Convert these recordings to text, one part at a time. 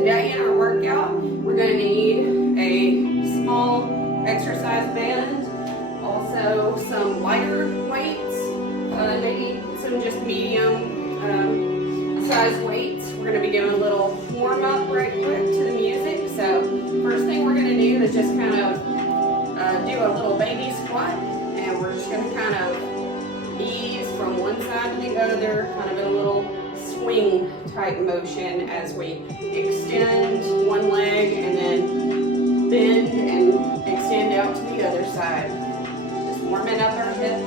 Today in our workout, we're going to need a small exercise band, also some lighter weights, maybe some just medium size weights. We're going to be doing a little warm up right quick to the music. So first thing we're going to do is just kind of do a little baby squat, and we're just going to kind of ease from one side to the other, kind of in a little swing type motion as we extend one leg and then bend and extend out to the other side. Just warming up our hip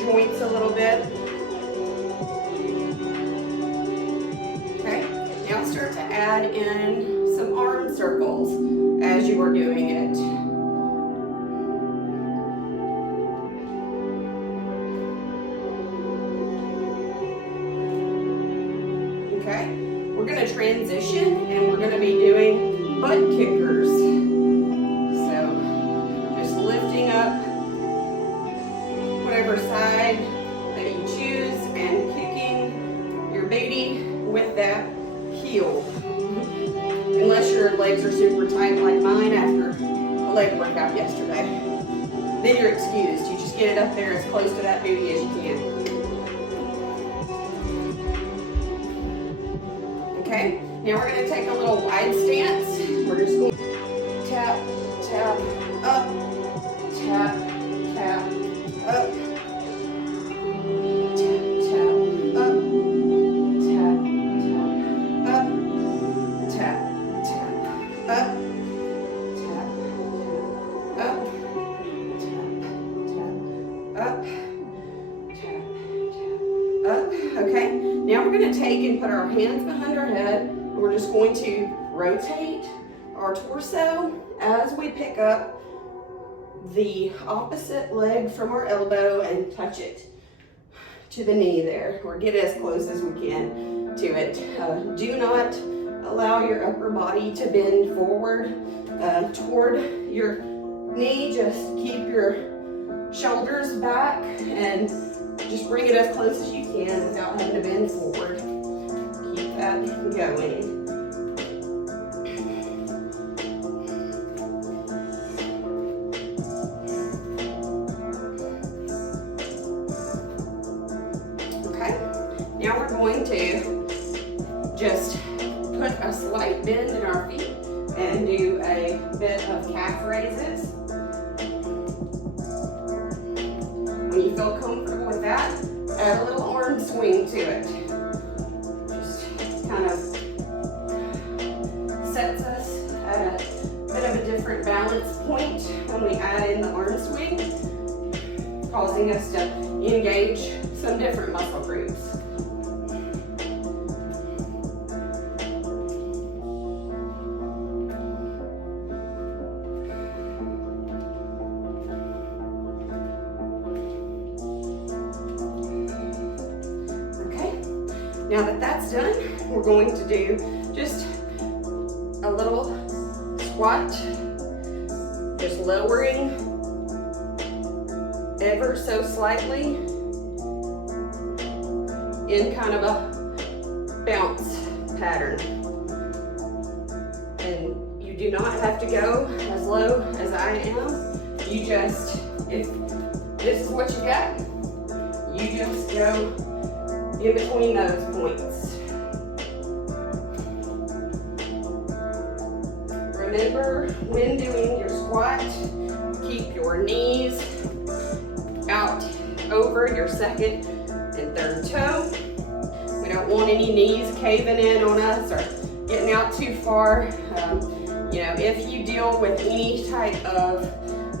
joints a little bit. Okay, now start to add in some arm circles as you are doing it. Okay, we're going to transition and we're going to be doing butt kickers. So just lifting up whatever side that you choose and kicking your baby with that heel. Unless your legs are super tight like mine after a leg workout yesterday. Then you're excused. You just get it up there as close to that booty as you can. Okay, now we're going to take a little wide stance. We're just going to tap, tap, up, tap, tap, up, tap, tap, up, tap, tap, up, tap, tap, up, tap, tap, up, up. Okay, now we're going to take and put our hands behind our head. We're just going to rotate our torso as we pick up the opposite leg from our elbow and touch it to the knee there, or get as close as we can to it. Do not allow your upper body to bend forward toward your knee. Just keep your shoulders back and just bring it as close as you can without having to bend forward. Keep that going. Okay, now we're going to just put a slight bend in our feet and do a bit of calf raises. When you feel comfortable with that, add a little arm swing to it. Just kind of sets us at a bit of a different balance point when we add in the arm swing, causing us to engage some different muscle groups. Now that that's done, we're going to do just a little squat, just lowering ever so slightly in kind of a bounce pattern. And you do not have to go as low as I am. You just, if this is what you got, you just go in between those points. Remember, when doing your squat, keep your knees out over your second and third toe. We don't want any knees caving in on us or getting out too far. If you deal with any type of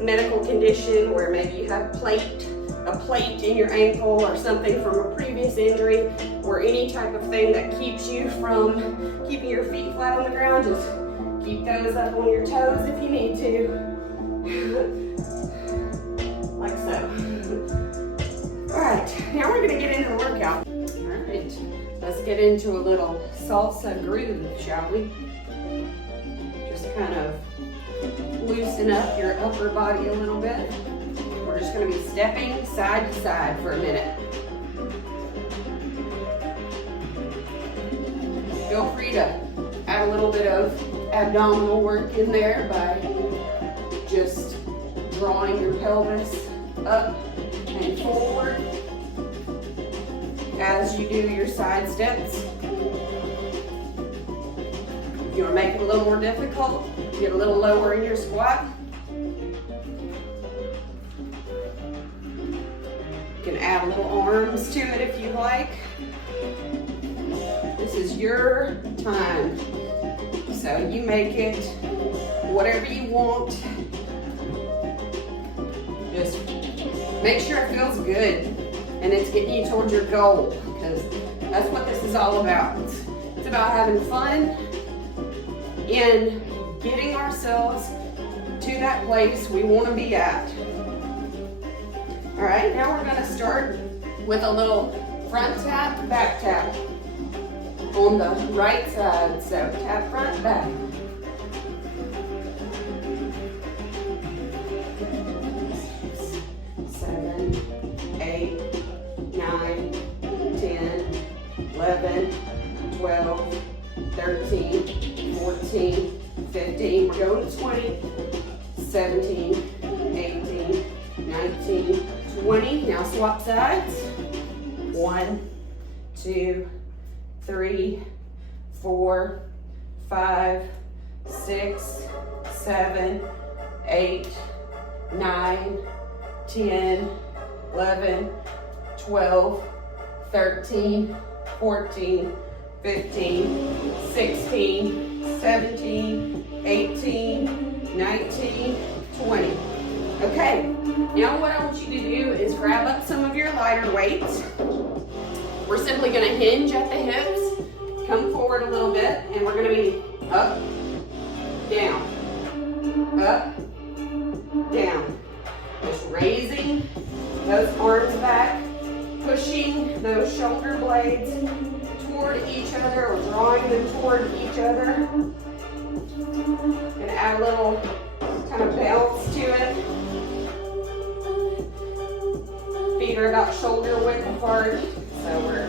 medical condition where maybe you have a plate in your ankle or something from a previous injury, or any type of thing that keeps you from keeping your feet flat on the ground, just keep those up on your toes if you need to. Like so. Alright, now we're going to get into the workout. Alright, let's get into a little salsa groove, shall we? Just kind of loosen up your upper body a little bit. We're just going to be stepping side to side for a minute. Feel free to add a little bit of abdominal work in there by just drawing your pelvis up and forward as you do your side steps. If you want to make it a little more difficult, get a little lower in your squat. You can add a little arms to it if you like. This is your time, so you make it whatever you want. Just make sure it feels good and it's getting you towards your goal, because that's what this is all about. It's about having fun in getting ourselves to that place we want to be at. All right, now we're going to start with a little front tap, back tap on the right side. So tap front, back. Seven, 8, 9, 10, 11, 12, 13, 14, 15. We're going to 20, 17, 18, 19, 20. Now swap sides. 1, 2, 3, 4, 5, 6, 7, 8, 9, 10, 11, 12, 13, 14, 15, 16, 17, 18, 19, 20. Okay, now what I want you to do is grab up some of your lighter weights. We're simply going to hinge at the hips, come forward a little bit, and we're going to be up, down, up, down. Just raising those arms back, pushing those shoulder blades toward each other or drawing them toward each other. And add a little kind of bounce to it. Feet are about shoulder width apart. So we're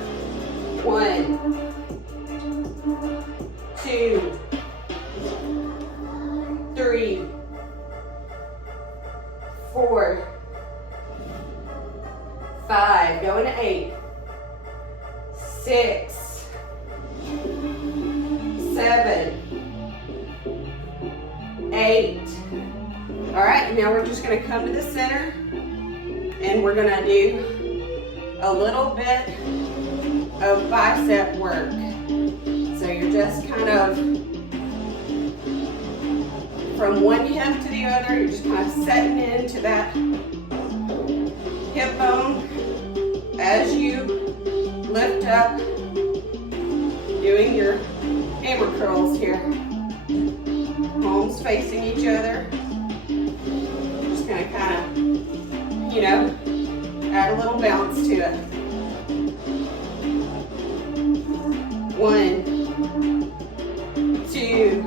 1, 2, 3, 4, 5, going to 8, 6, 7, 8. All right, now we're just going to come to the center and we're going to do a little bit of bicep work. So you're just kind of from one hip to the other, you're just kind of setting into that hip bone as you lift up, doing your hammer curls here. Palms facing each other. Just gonna kind of, you know, add a little bounce to it. 1, 2,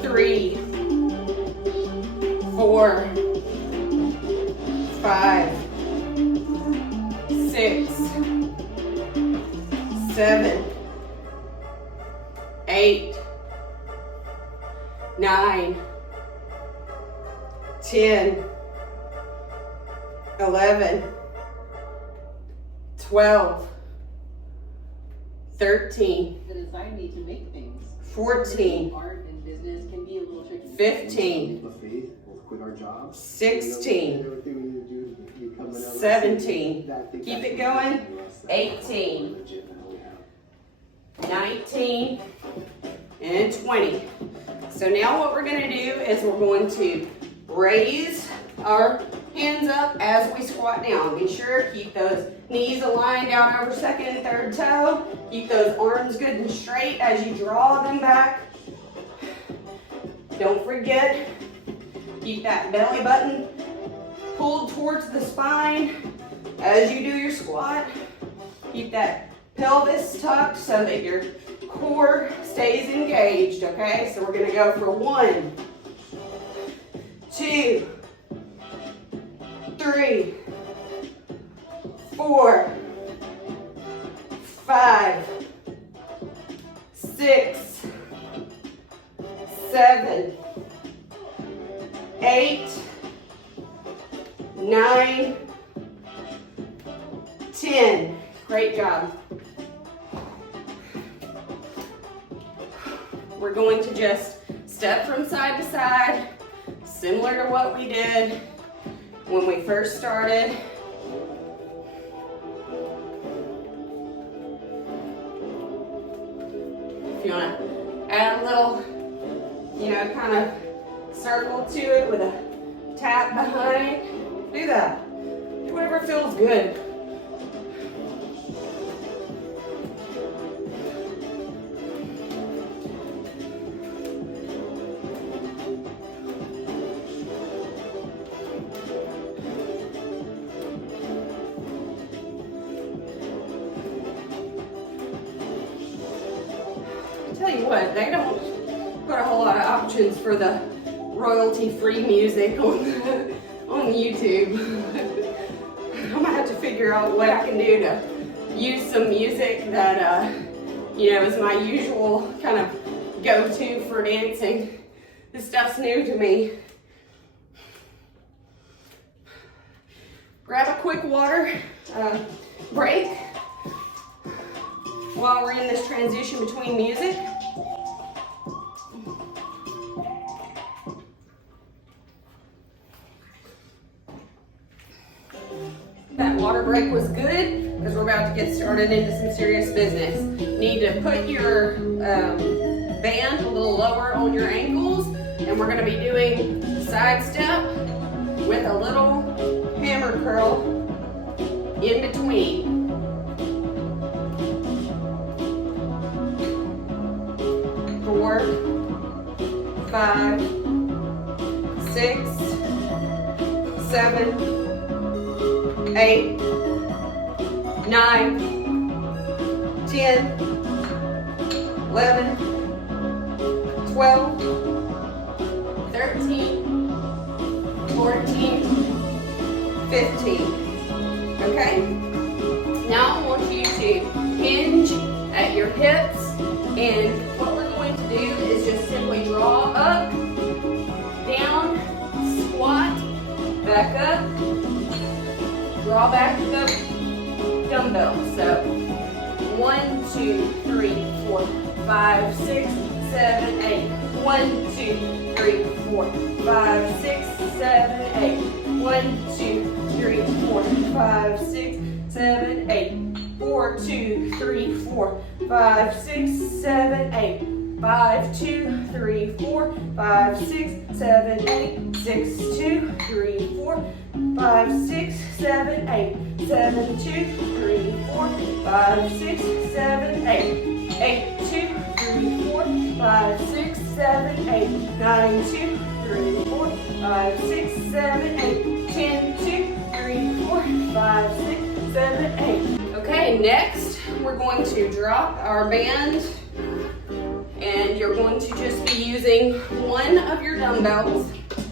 3, 4, 5, 6, 7, 8, 9, 10, 11, 12, 13, the design need to make things. 14, Art and business can be a little tricky. 15, We'll quit our jobs. 16, 17, keep it going, 18, 19, and 20. So now what we're going to do is we're going to raise our hands up as we squat down. Be sure to keep those knees aligned down over second and third toe. Keep those arms good and straight as you draw them back. Don't forget, keep that belly button pulled towards the spine as you do your squat. Keep that pelvis tucked so that your core stays engaged, okay? So we're gonna go for 1, 2, 3, 4, 5, 6, 7, 8, 9, 10. Great job. We're going to just step from side to side, similar to what we did when we first started. If you want to add a little, kind of circle to it with a tap behind, do that. Do whatever feels good. Tell you what, they don't put a whole lot of options for the royalty-free music on YouTube. I'm gonna have to figure out what I can do to use some music that is my usual kind of go-to for dancing. This stuff's new to me. Grab a quick water break while we're in this transition between music. That water break was good because we're about to get started into some serious business. You need to put your band a little lower on your ankles, and we're going to be doing side step with a little hammer curl in between. 4, 5, 6, 7, 8, 9, 10, 11, 12, 13, 14, 15. Okay? Now I want you to hinge at your hips, and what we're going to do is just simply draw up, down, squat, back up, draw back the dumbbell. So 1, 2, 3, 4, 5, 6, 7, 8. 1, 2, 3, 4, 5, 6, 7, 8. 1, 2, 3, 4, 5, 6, 7, 8. 4, 2, 3, 4, 5, 6, 7, 8. 5, 2, 3, 4, 5, 6, 7, 8. 6, 2, 3, 4, 5, 6, 7, 8. 7, 2, 3, 4, 5, 6, 7, 8. 8, 2, 3, 4, 5, 6, 7, 8. 9, 2, 3, 4, 5, 6, 7, 8. 10, 2, 3, 4, 5, 6, 7, 8. Okay, next we're going to drop our band, and you're going to just be using one of your dumbbells.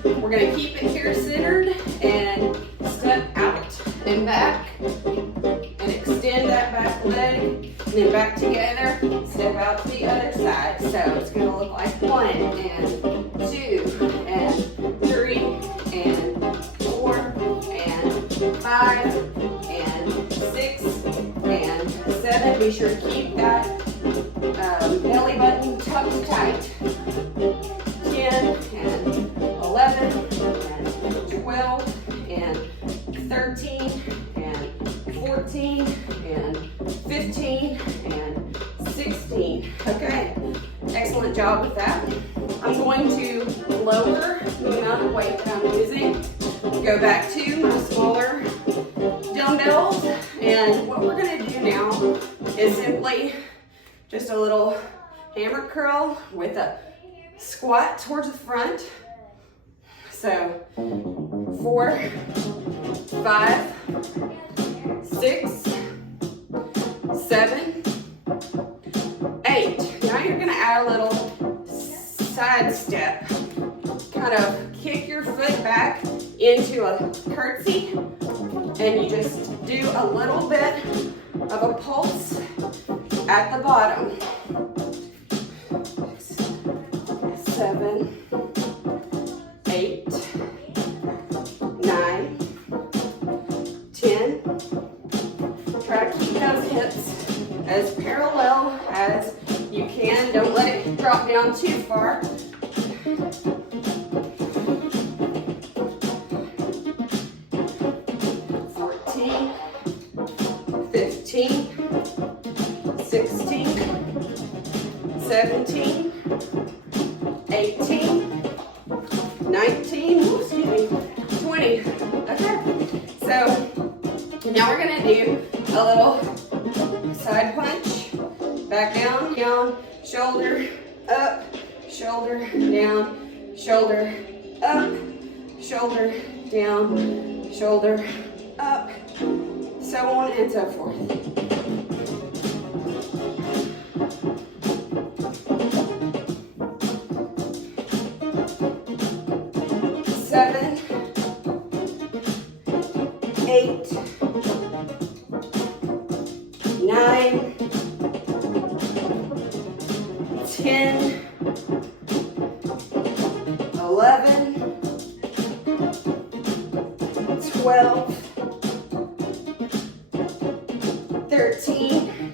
We're going to keep it here centered and step out and back and extend that back leg, and then back together, step out to the other side. So it's going to look like 1 and 2 and 3 and 4 and 5 and 6 and 7. Be sure to keep that belly button tucked tight. 10 and 11 and 12 and 13 and 14 and 15 and 16. Okay, excellent job with that. I'm going to lower the amount of weight that I'm using. Go back to my smaller dumbbells, and what we're going to do now is simply just a little hammer curl with a squat towards the front. So 4, 5, 6, 7, 8. Now you're going to add a little side step. Kind of kick your foot back into a curtsy, and you just do a little bit of a pulse at the bottom. 7, 8, 9, 10. Try to keep those hips as parallel as you can. Don't let it drop down too far. 14, 15, 16, 17, 18, 19, excuse me, 20. Okay, so now we're gonna do a little side punch, back down, down, shoulder up, shoulder down, shoulder up, shoulder down, shoulder up, so on and so forth. Seven, 8, 9, 10, 11, 12, 13,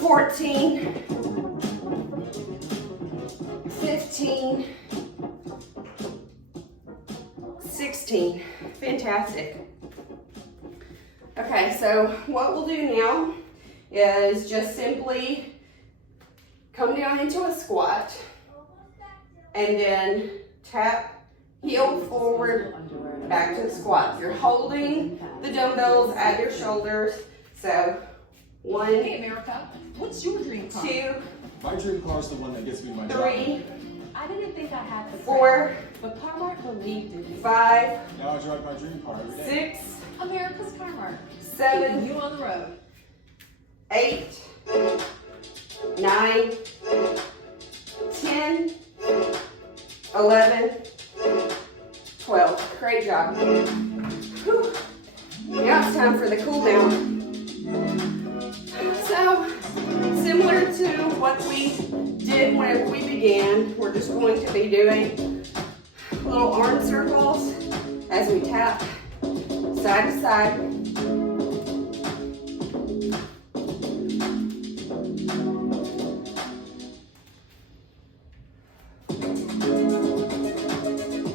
14, 15, 16. Fantastic. Okay, so what we'll do now is just simply come down into a squat and then tap heel forward back to the squat. You're holding the dumbbells at your shoulders. So 1, Hey America, what's your dream car? 2, My dream car is the one that gets me my job. 3, I didn't think I had the 4, but Carmark believed in me. 5, Now I drive my dream car every day. 6, America's Carmark. 7, You on the road. 8, 9, 10, 11, 12. Great job. Whew. Now it's time for the cool down. So, similar to what we did when we began, we're just going to be doing little arm circles as we tap side to side.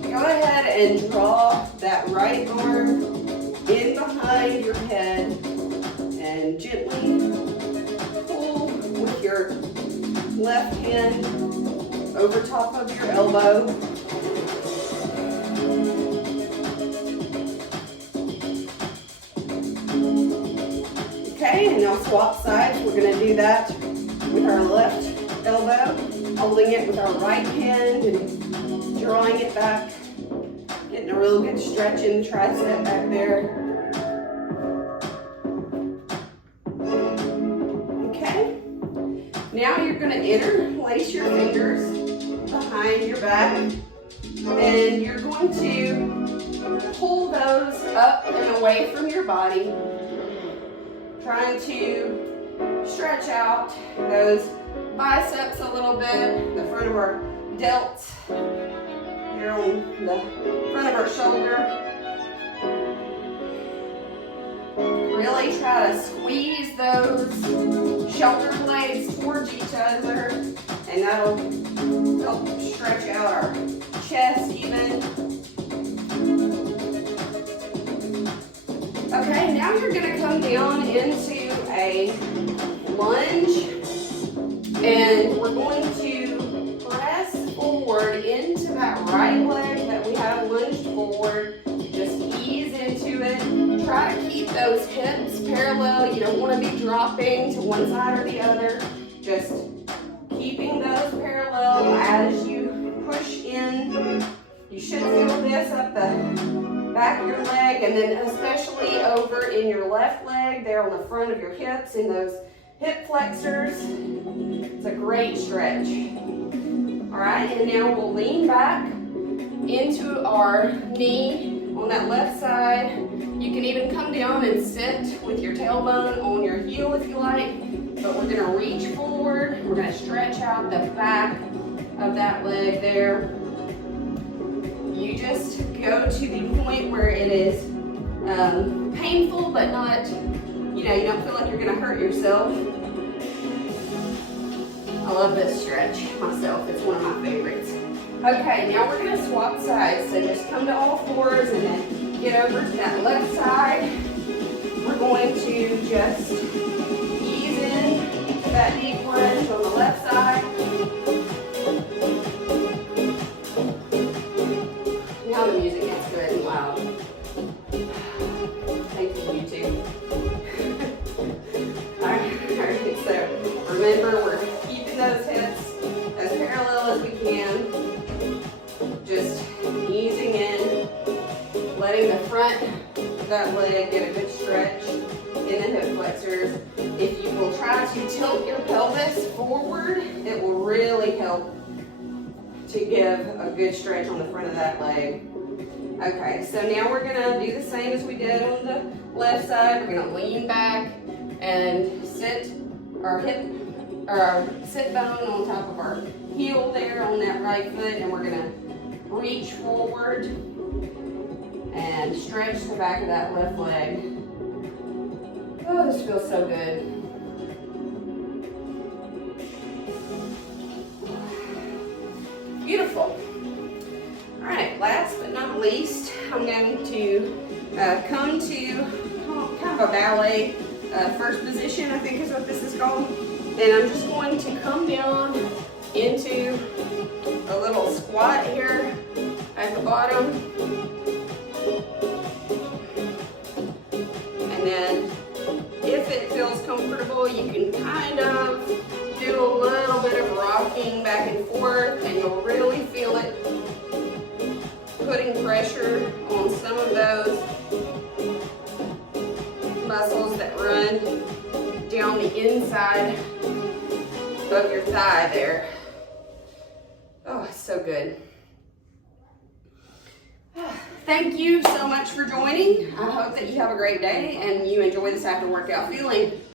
Go ahead and draw that right arm in behind your head and gently pull with your left hand over top of your elbow. Okay, and now swap sides. We're going to do that with our left elbow, holding it with our right hand and drawing it back. Getting a real good stretch in the tricep back there. Okay, now you're going to interlace your fingers behind your back and you're going to pull those up and away from your body, trying to stretch out those biceps a little bit, the front of our delts, here on the front of our shoulder. Really try to squeeze those shoulder blades towards each other, and that'll help stretch out our chest even. Okay, now you're going to come down into a lunge, and we're going to press forward into that right leg that we have lunged forward. Just ease into it. Try to keep those hips parallel. You don't want to be dropping to one side or the other. Just keeping those parallel as you push in. You should feel this up the back of your leg, and then especially over in your left leg there on the front of your hips in those hip flexors. It's a great stretch. All right, and now we'll lean back into our knee on that left side. You can even come down and sit with your tailbone on your heel if you like, but we're gonna reach forward We're gonna stretch out the back of that leg there. You just go to the point where it is painful, but not, you don't feel like you're gonna hurt yourself. I love this stretch myself. It's one of my favorites. Okay, now we're gonna swap sides. So just come to all fours and then get over to that left side. We're going to just ease in to that deep lunge on the left side. Now the music gets good and loud. Thank you, YouTube. Alright, so remember, we're keeping those hips as parallel as we can. Just easing in, letting the front of that leg get a good stretch in the hip flexors. If you will try to tilt your pelvis forward, it will really help to give a good stretch on the front of that leg. Okay, so now we're gonna do the same as we did on the left side. We're gonna lean back and sit our sit bone on top of our heel there on that right foot, and we're gonna reach forward and stretch the back of that left leg. Oh, this feels so good. Beautiful. All right, last but not least, I'm going to come to kind of a ballet first position, I think is what this is called. And I'm just going to come down into a little squat here at the bottom. And then if it feels comfortable, you can kind of do a little bit of rocking back and forth, and you'll really feel it putting pressure on some of those muscles that run down the inside of your thigh there. Oh, it's so good. Thank you so much for joining. I hope that you have a great day and you enjoy this after workout feeling.